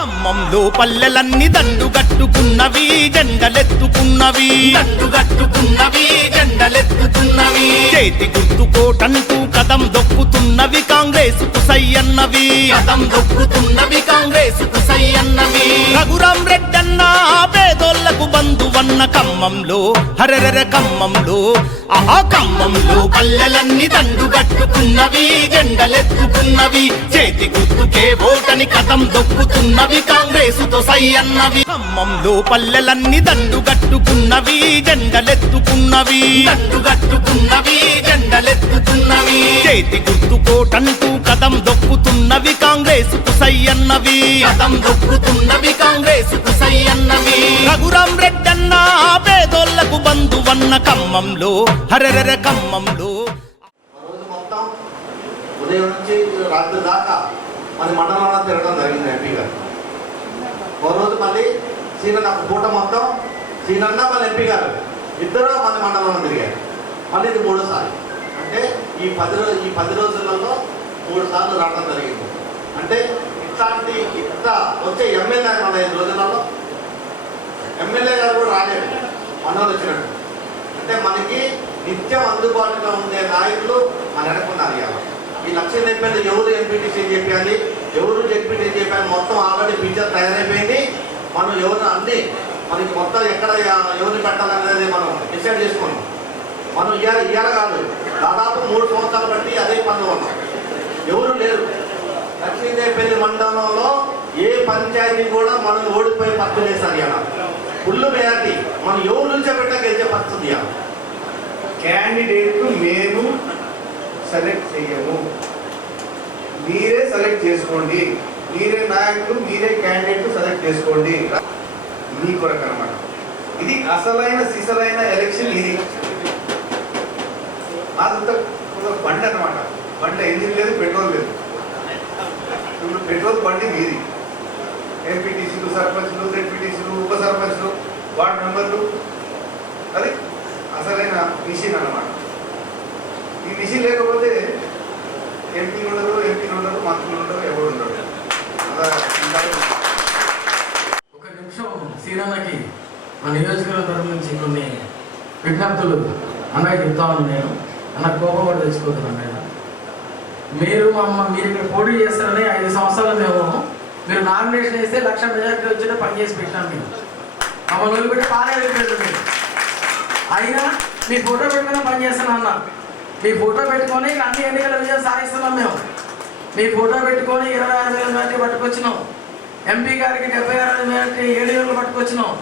ఖమ్మంలో పల్లెలన్నీ దండు కట్టుకున్నవి జెండలెత్తుకున్నవి. దండు కట్టుకున్నవి జెండలెత్తుకున్నవి. చేతి గుర్తు కోటంటూ కదం దొక్కుతున్నవి కాంగ్రెస్కు సయ్యన్నవి కదం దొక్కుతున్నవి కాంగ్రెస్కు సయ్యన్నవి రఘురాం రెడ్డన్న పేదోళ్ళకు బంధువన్న ఖమ్మంలో హరరర ఖమ్మంలో ఆ ఖమ్మంలో పల్లెలన్నీ దండు కట్టుకున్నవి జెండలెత్తుకున్నవి చేతి గుర్తుకే ఓటని కథం దొక్కుతున్నవి కాంగ్రెసుతో సై అన్నవి. ఖమ్మంలో పల్లెలన్నీ దండు కట్టుకున్నవి జెండలెత్తుకున్నవి దండు కట్టుకున్నవి చేతి గుర్తు కోటంటూ కథం దొక్కుతున్నవి కాంగ్రెస్కు సై అన్నవి కథం దొక్కుతున్నవి కాంగ్రెస్కు సై అన్నవి రఘురాం రెడ్డన్న పేదోళ్ళకు బంధువన్న ఖమ్మంలో హరరర మొత్తం ఉదయం నుంచి రాత్రి దాకా మన మండలంలో తిరగడం జరిగింది ఎంపీ గారు. ఓ రోజు మళ్ళీ సీనన్న ఒక పూట మొత్తం సీనన్న మన ఎంపీ గారు. ఇద్దరు మన మండలంలో తిరిగారు. మళ్ళీ ఇది మూడోసారి. అంటే ఈ పది రోజు ఈ పది రోజులలో మూడు సార్లు రావడం జరిగింది. అంటే ఇట్లాంటి ఇంత వచ్చే ఎమ్మెల్యే మన ఐదు రోజులలో ఎమ్మెల్యే గారు కూడా రాలేదు. మనోళ్ళు వచ్చినట్టు. అంటే మనకి నిత్యం అందుబాటులో ఉండే నాయకులు మన వెనకున్నారు ఇవాళ. ఈ లక్ష్యం చెప్పింది ఎవరు ఎంపీటీసీ చెప్పాలి ఎవరు జెడ్పీటీసీ చెప్పాలి మొత్తం ఆల్రెడీ పిక్చర్ తయారైపోయింది. మనం ఎవరు అన్ని మనకి మొత్తం ఎక్కడ ఎవరిని పెట్టాలనేది మనం డిసైడ్ చేసుకున్నాం. మనం ఇవాళ ఇవాళ కాదు. దాదాపు మూడు సంవత్సరాలు బట్టి అదే పనులు ఉన్నాం ఎవరు లేరు. లక్ష్మీదేవిపల్లి మండలంలో ఏ పంచాయతీ కూడా మనం ఓడిపోయే పరిస్థితి లేదు ఇవాళ ఫుల్ మెజార్టీ. మనం ఎవరు నిలిచబెట్టా గెలిచే పరిస్థితి ఇవాళ క్యాండిడేట్ మేము సెలెక్ట్ చేయము మీరే సెలెక్ట్ చేసుకోండి. మీరే నాయకులు మీరే క్యాండిడేట్ సెలెక్ట్ చేసుకోండి. మీ కొరకు అనమాట ఇది అసలైన సిసలైన ఎలక్షన్ ఇది అదంతా ఒక బండి అనమాట బండి ఇంజిన్ లేదు పెట్రోల్ లేదు. ఇప్పుడు పెట్రోల్ బండి మీది. ఎంపీటీసీలు సర్పంచ్లు జెడ్పీటీసీలు ఉప సర్పంచ్లు వార్డు మెంబర్లు. అది అసలైన మిషన్ అన్నమాట. ఈ మిషన్ లేకపోతే ఎంపీలు ఉండరు ఎంపీలు ఉండరు మంత్రులు ఉండరు ఎవరు ఉండరు. అలా ఒక నిమిషం శ్రీరన్నకి మా నియోజకవర్గం తరపు నుంచి కొన్ని విజ్ఞప్తులు అన్నయ్య ఉన్నాను నేను. అన్న కోపం కూడా తెచ్చుకోతున్నాను నేను మీరు మమ్మ మీరు ఇక్కడ పోటీ చేస్తారని ఐదు సంవత్సరాలు మేము మీరు నామినేషన్ వేస్తే లక్ష మెజార్టీ వచ్చిన పని చేసి పెట్టాం మేము. మమ్మల్ని వదిలిపెట్టి బాగా వెళ్ళిపోయారు మీరు. అయినా మీ ఫోటో పెట్టుకునే పని చేస్తున్నాం అన్న. మీ ఫోటో పెట్టుకొని ఇక్కడ అన్ని ఎన్నికల విజయం సాధిస్తున్నాం మేము. మీ ఫోటో పెట్టుకొని ఇరవై ఆరు వేల మెజార్టీ పట్టుకొచ్చినాం. ఎంపీ గారికి డెబ్బై ఆరు మెజార్టీ ఏడు వేలు పట్టుకొచ్చినాం.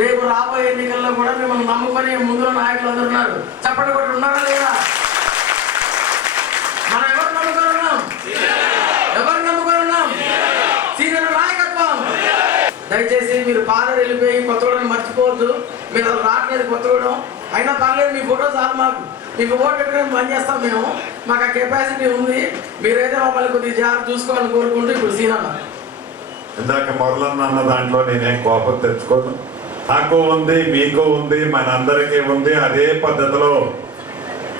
రేపు రాబోయే ఎన్నికల్లో కూడా మిమ్మల్ని నమ్ముకొని ముందులో నాయకులు అందరున్నారు చప్పటి కొట్టి ఉన్నారా లేదా మనం ఎవరు నమ్ముకొని ఉన్నాం ఎవరు నమ్ముకొని ఉన్నాం సీనియర్ నాయకత్వం దయచేసి మీరు పాలర్ వెళ్ళిపోయి కొత్తగూడెం మర్చిపోవద్దు. మీరు అసలు రావట్లేదు కొత్తగూడెం. అయినా పర్లేదు మీ ఫోటో చాలు మాకు. మీకు ఓటు పెట్టుకొని పని చేస్తాం మేము. మాకు ఆ కెపాసిటీ ఉంది. మీరైతే మమ్మల్ని కొద్దిగా జాగ్రత్త చూసుకోవాలని కోరుకుంటూ ఇప్పుడు సీనన్న ఇందాక మొదలన్న అన్న దాంట్లో నేనేం కోపం తెచ్చుకోను. నాకు ఉంది మీకు ఉంది మనందరికీ ఉంది. అదే పద్ధతిలో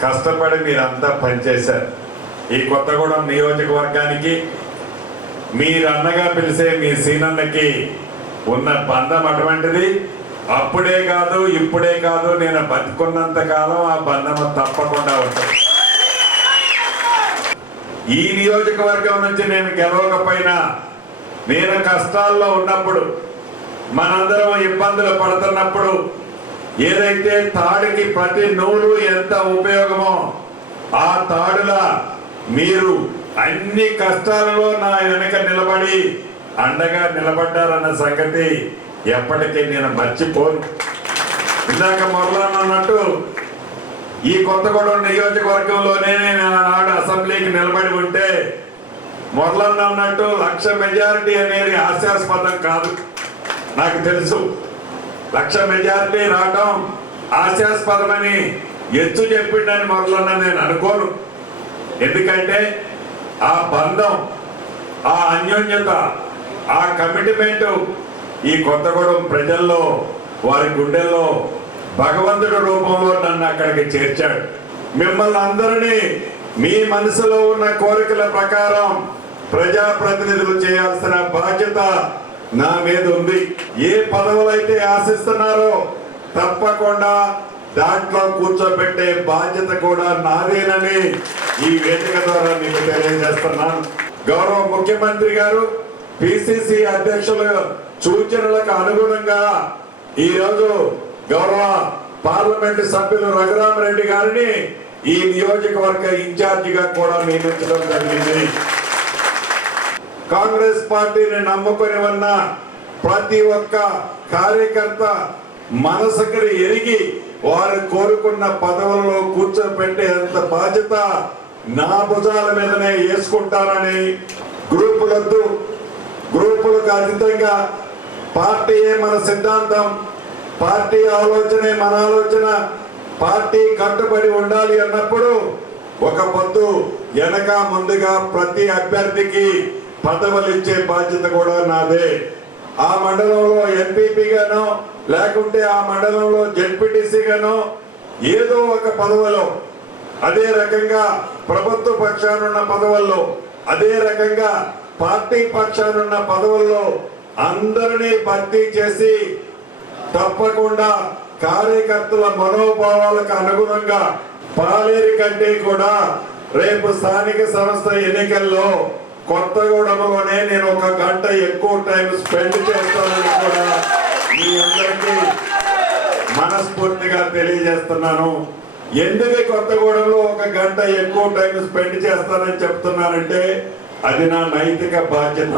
కష్టపడి మీరంతా పనిచేశారు. ఈ కొత్తగూడెం నియోజకవర్గానికి మీరు అన్నగా పిలిచే మీ సీనన్నకి ఉన్న బంధం అటువంటిది. అప్పుడే కాదు ఇప్పుడే కాదు నేను బతుకున్నంత కాలం ఆ బంధం తప్పకుండా ఉంటుంది. ఈ నియోజకవర్గం నుంచి నేను గెలవకపోయినా నేను కష్టాల్లో ఉన్నప్పుడు మనందరం ఇబ్బందులు పడుతున్నప్పుడు ఏదైతే తాడుకి ప్రతి నూలు ఎంత ఉపయోగమో ఆ తాడుల మీరు అన్ని కష్టాలలో నా వెనక నిలబడి అండగా నిలబడ్డారన్న సంగతి ఎప్పటికీ నేను మర్చిపోను. ఇందాక మొదలన్నట్టు ఈ కొత్తగూడెం నియోజకవర్గంలోనే నేను ఆనాడు అసెంబ్లీకి నిలబడి ఉంటే మొదలన్న అన్నట్టు లక్ష మెజారిటీ అనేది హాస్యాస్పదం కాదు. నాకు తెలుసు. లక్ష మెజారిటీ రావటం హాస్యాస్పదమని ఎత్తు చెప్పిండని మొదలన్న నేను అనుకోను. ఎందుకంటే ఆ బంధం ఆ అన్యోన్యత ఆ కమిట్మెంట్ ఈ కొత్తగూడెం ప్రజల్లో వారి గుండెల్లో భగవంతుడి రూపంలో నన్ను అక్కడికి చేర్చాడు. మిమ్మల్ని అందరినీ మీ మనసులో ఉన్న కోరికల ప్రకారం ప్రజాప్రతినిధులు చేయాల్సిన బాధ్యత నా మీద ఉంది. ఏ పదవులైతే ఆశిస్తున్నారో తప్పకుండా దాంట్లో కూర్చోబెట్టే బాధ్యత కూడా నాదేనని ఈ వేదిక ద్వారా మీకు తెలియజేస్తున్నాను. గౌరవ ముఖ్యమంత్రి గారు పిసిసి అధ్యక్షుల సూచనలకు అనుగుణంగా ఈ రోజు గౌరవ పార్లమెంటు సభ్యులు రఘురామరెడ్డి గారిని ఈ నియోజకవర్గ ఇన్ఛార్జిగా కూడా నియమించడం జరిగింది. కాంగ్రెస్ పార్టీని నమ్ముకొని ఉన్న ప్రతి ఒక్క కార్యకర్త మనసుకరి ఎరిగి వారు కోరుకున్న పదవులలో కూర్చోబెట్టేంత బాధ్యత నా భుజాల మీదనే వేసుకుంటారని గ్రూపులద్దు గ్రూపులకు అతీతంగా పార్టీయే మన సిద్ధాంతం పార్టీ ఆలోచనే మన ఆలోచన పార్టీ కట్టుబడి ఉండాలి అన్నప్పుడు ఒక పొద్దు వెనక ముందుగా ప్రతి అభ్యర్థికి పదవులు ఇచ్చే బాధ్యత కూడా నాదే. ఆ మండలంలో ఎంపీపీగానో లేకుంటే ఆ మండలంలో జెడ్పీటీసీగానో ఏదో ఒక పదవులో అదే రకంగా ప్రభుత్వ పక్షానున్న పదవుల్లో అదే రకంగా పార్టీ పక్షానున్న పదవుల్లో అందరినీ భర్తీ చేసి తప్పకుండా కార్యకర్తల మనోభావాలకు అనుగుణంగా పాలేరు కంటే కూడా రేపు స్థానిక సంస్థ ఎన్నికల్లో కొత్తగూడెంలోనే నేను ఒక గంట ఎక్కువ టైం స్పెండ్ చేస్తానని కూడా మీ అందరికీ మనస్ఫూర్తిగా తెలియజేస్తున్నాను. ఎందుకు కొత్తగూడెంలో ఒక గంట ఎక్కువ టైం స్పెండ్ చేస్తానని చెప్తున్నానంటే అది నా నైతిక బాధ్యత.